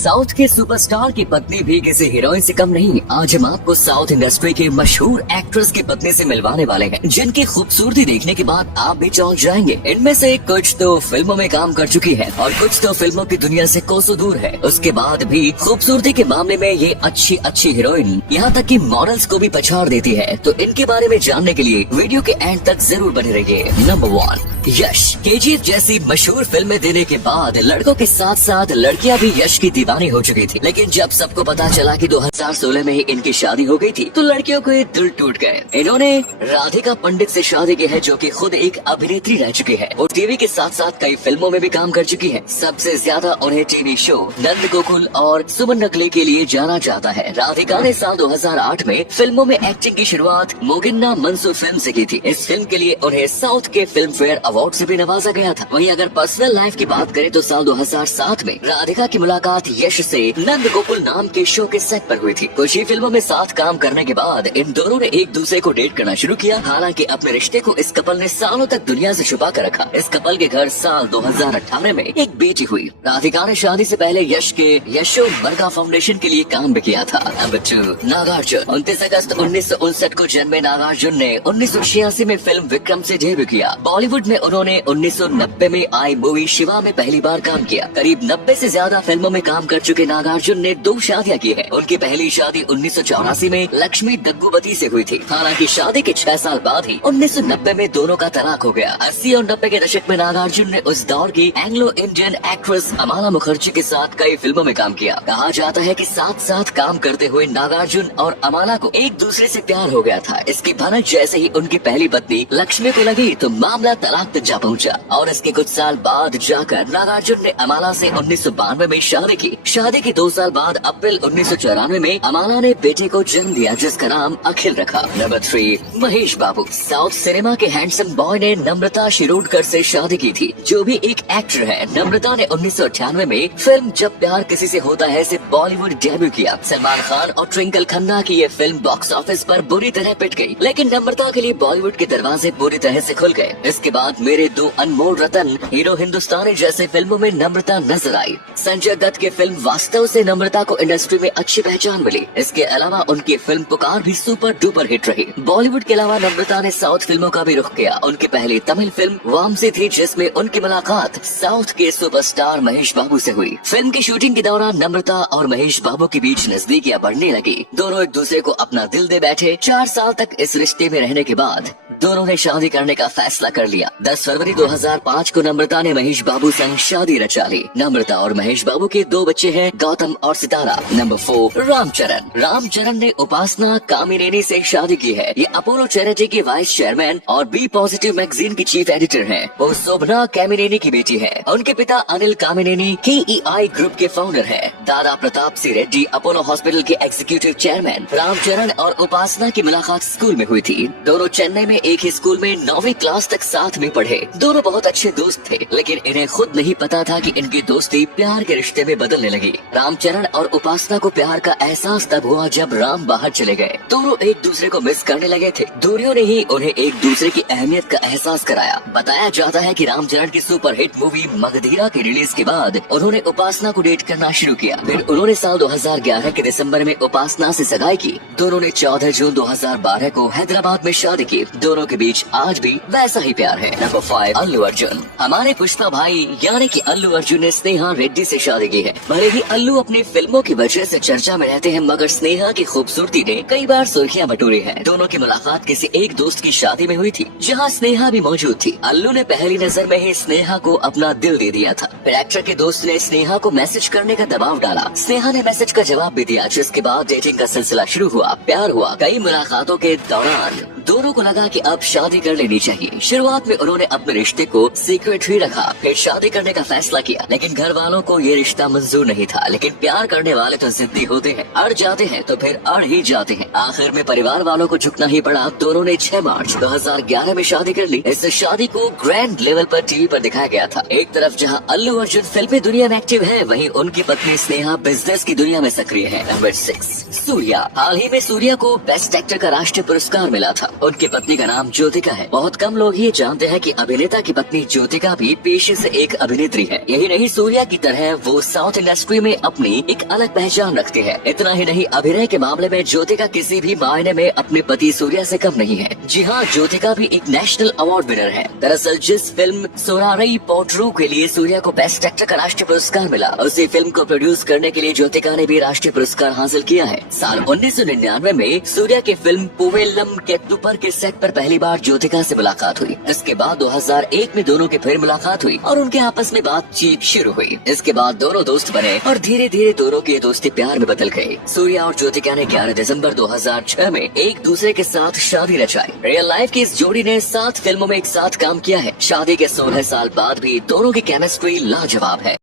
South के superstar की पत्नी भी किसी हीरोइन से कम नहीं। आज हम आपको साउथ इंडस्ट्री के मशहूर एक्ट्रेस की पत्नी से मिलवाने वाले हैं, जिनकी खूबसूरती देखने के बाद आप भी चौंक जाएंगे। इनमें से कुछ तो फिल्मों में काम कर चुकी है और कुछ तो फिल्मों की दुनिया से कोसों दूर है। उसके बाद भी खूबसूरती के मामले में ये अच्छी हीरोइन यहाँ तक कि मॉडल्स को भी पछाड़ देती है। तो इनके बारे में जानने के लिए वीडियो के एंड तक जरूर बने रहिए। नंबर 1, यश। केजीएफ जैसी मशहूर फिल्में देने के बाद लड़कों के साथ साथ लड़कियां भी यश की दीवानी हो चुकी थी। लेकिन जब सबको पता चला कि 2016 में ही इनकी शादी हो गई थी, तो लड़कियों को ये दिल टूट गए। इन्होंने राधिका पंडित से शादी की है, जो कि खुद एक अभिनेत्री रह चुकी है। वो टीवी के साथ साथ कई फिल्मों में भी काम कर चुकी है। सबसे ज्यादा उन्हें टीवी शो नंद गोकुल और सुमन नकले के लिए जाना जाता है। राधिका ने साल 2008 में फिल्मों में एक्टिंग की शुरुआत मोगिन्ना मंसूर फिल्म से की थी। इस फिल्म के लिए उन्हें साउथ के फिल्म फेयर अवार्ड से भी नवाजा गया था। वहीं अगर पर्सनल लाइफ की बात करें तो साल 2007 में राधिका की मुलाकात यश से नंद गोकुल नाम के शो के सेट पर हुई थी। कुछ ही फिल्मों में साथ काम करने के बाद इन दोनों ने एक दूसरे को डेट करना शुरू किया। हालांकि अपने रिश्ते को इस कपल ने सालों तक दुनिया से छुपा कर रखा। इस कपल के घर साल 2018 में एक बेटी हुई। राधिका ने शादी से पहले यश के यशो बर्गा फाउंडेशन के लिए काम भी किया था। नंबर 2, नागार्जुन। 29 अगस्त 1959 को जन्मे नागार्जुन ने 1986 में फिल्म विक्रम से डेब्यू किया। बॉलीवुड में उन्होंने 1990 में आई मूवी शिवा में पहली बार काम किया। करीब 90 से ज्यादा फिल्मों में काम कर चुके नागार्जुन ने 2 शादियां की है। उनकी पहली शादी 1984 में लक्ष्मी दग्गुबती से हुई थी। हालांकि शादी के 6 साल बाद ही 1990 में दोनों का तलाक हो गया। 80 और 90 के दशक में नागार्जुन ने उस दौर की एंग्लो इंडियन एक्ट्रेस अमाला मुखर्जी के साथ कई फिल्मों में काम किया। कहा जाता है कि साथ साथ काम करते हुए नागार्जुन और अमाला को एक दूसरे से प्यार हो गया था। इसकी भनक जैसे ही उनकी पहली पत्नी लक्ष्मी को लगी तो मामला तलाक तक जा पहुंचा और इसके कुछ साल बाद जाकर नागार्जुन ने अमाला से 1992 में शादी की। शादी के 2 साल बाद अप्रैल 1994 में अमाला ने बेटे को जन्म दिया, जिसका नाम अखिल रखा। नंबर 3, महेश बाबू। साउथ सिनेमा के हैंडसम बॉय ने नम्रता शिरोडकर से शादी की थी, जो भी एक एक्टर है। नम्रता ने 1998 में फिल्म जब प्यार किसी से होता है से बॉलीवुड डेब्यू किया। सलमान खान और ट्विंकल खन्ना की ये फिल्म बॉक्स ऑफिस पर बुरी तरह पिट गई, लेकिन नम्रता के लिए बॉलीवुड के दरवाजे पूरी तरह से खुल गए। इसके बाद मेरे 2 अनमोल रतन, हीरो हिंदुस्तानी जैसे फिल्मों में नम्रता नजर आई। संजय दत्त की फिल्म वास्तव से नम्रता को इंडस्ट्री में अच्छी पहचान मिली। इसके अलावा उनकी फिल्म पुकार भी सुपर डुपर हिट रही। बॉलीवुड के अलावा नम्रता ने साउथ फिल्मों का भी रुख किया। उनकी पहली तमिल फिल्म वामसी थी, जिसमें उनकी मुलाकात साउथ के सुपरस्टार महेश बाबू से हुई। फिल्म की शूटिंग के दौरान नम्रता और महेश बाबू के बीच नजदीकियां बढ़ने लगी। दोनों एक दूसरे को अपना दिल दे बैठे। 4 साल तक इस रिश्ते में रहने के बाद दोनों ने शादी करने का फैसला कर लिया। 10 फरवरी 2005 को नम्रता ने महेश बाबू संग शादी रचा ली। नम्रता और महेश बाबू के 2 बच्चे हैं, गौतम और सितारा। नंबर 4, रामचरण। रामचरण ने उपासना कामिनेनी से शादी की है। ये अपोलो चैरिटी के वाइस चेयरमैन और बी पॉजिटिव मैगजीन की चीफ एडिटर हैं। वो शोभना कामिनेनी की बेटी है। उनके पिता अनिल कामिनेनी KEI ग्रुप के फाउंडर है। दादा प्रताप सिंह रेड्डी अपोलो हॉस्पिटल के एग्जीक्यूटिव चेयरमैन। रामचरण और उपासना की मुलाकात स्कूल में हुई थी। दोनों चेन्नई में एक ही स्कूल में 9वीं क्लास तक साथ में पढ़े। दोनों बहुत अच्छे दोस्त थे, लेकिन इन्हें खुद नहीं पता था कि इनकी दोस्ती प्यार के रिश्ते में बदलने लगी। रामचरण और उपासना को प्यार का एहसास तब हुआ जब राम बाहर चले गए। दोनों एक दूसरे को मिस करने लगे थे। दूरियों ने ही उन्हें एक दूसरे की अहमियत का एहसास कराया। बताया जाता है कि रामचरण की सुपरहिट मूवी मगधीरा की रिलीज के बाद उन्होंने उपासना को डेट करना शुरू किया। फिर उन्होंने साल 2011 के दिसंबर में उपासना से सगाई की। दोनों ने 14 जून 2012 को हैदराबाद में शादी की। दोनों के बीच आज भी वैसा ही प्यार है। नंबर 5, अल्लू अर्जुन। हमारे पुष्पा भाई यानी कि अल्लू अर्जुन ने स्नेहा रेड्डी से शादी की है। भले ही अल्लू अपनी फिल्मों की वजह से चर्चा में रहते हैं, मगर स्नेहा की खूबसूरती ने कई बार सुर्खियां बटोरी है। दोनों की मुलाकात किसी एक दोस्त की शादी में हुई थी, जहां स्नेहा भी मौजूद थी। अल्लू ने पहली नजर में ही स्नेहा को अपना दिल दे दिया था। फिर एक्टर के दोस्त ने स्नेहा को मैसेज करने का दबाव डाला। स्नेहा ने मैसेज का जवाब भी दिया, जिसके बाद डेटिंग का सिलसिला शुरू हुआ। प्यार हुआ। कई मुलाकातों के दौरान दोनों को लगा कि अब शादी कर लेनी चाहिए। शुरुआत में उन्होंने अपने रिश्ते को सीक्रेट ही रखा, फिर शादी करने का फैसला किया, लेकिन घर वालों को ये रिश्ता मंजूर नहीं था। लेकिन प्यार करने वाले तो जिद्दी होते हैं, अड़ जाते हैं तो फिर अड़ ही जाते हैं। आखिर में परिवार वालों को झुकना ही पड़ा। दोनों ने 6 मार्च 2011 में शादी कर ली। इस शादी को ग्रैंड लेवल पर टीवी पर दिखाया गया था। एक तरफ जहां अल्लू अर्जुन फिल्मी दुनिया में एक्टिव है, वहीं उनकी पत्नी स्नेहा बिजनेस की दुनिया में सक्रिय है। नंबर 6, सूर्या। हाल ही में सूर्या को बेस्ट एक्टर का राष्ट्रीय पुरस्कार मिला था। उनकी पत्नी का नाम नाम ज्योतिका है। बहुत कम लोग ये जानते हैं कि अभिनेता की पत्नी ज्योतिका भी पेशे से एक अभिनेत्री है। यही नहीं, सूर्या की तरह वो साउथ इंडस्ट्री में अपनी एक अलग पहचान रखती है। इतना ही नहीं, अभिनय के मामले में ज्योतिका किसी भी मायने में अपने पति सूर्या से कम नहीं है। जी हाँ, ज्योतिका भी एक नेशनल अवार्ड विनर है। दरअसल जिस फिल्म सोरारई पोट्रू के लिए सूर्या को बेस्ट एक्टर का राष्ट्रीय पुरस्कार मिला, उसी फिल्म को प्रोड्यूस करने के लिए ज्योतिका ने भी राष्ट्रीय पुरस्कार हासिल किया है। साल 1999 में सूर्या की फिल्म पूवेल्लम केत्तुपर के सेट पर पहली बार ज्योतिका से मुलाकात हुई। इसके बाद 2001 में दोनों की फिर मुलाकात हुई और उनके आपस में बातचीत शुरू हुई। इसके बाद दोनों दोस्त बने और धीरे धीरे दोनों की दोस्ती प्यार में बदल गई। सूर्या और ज्योतिका ने 11 दिसंबर 2006 में एक दूसरे के साथ शादी रचाई। रियल लाइफ की इस जोड़ी ने 7 फिल्मों में एक साथ काम किया है। शादी के 16 साल बाद भी दोनों की केमिस्ट्री लाजवाब है।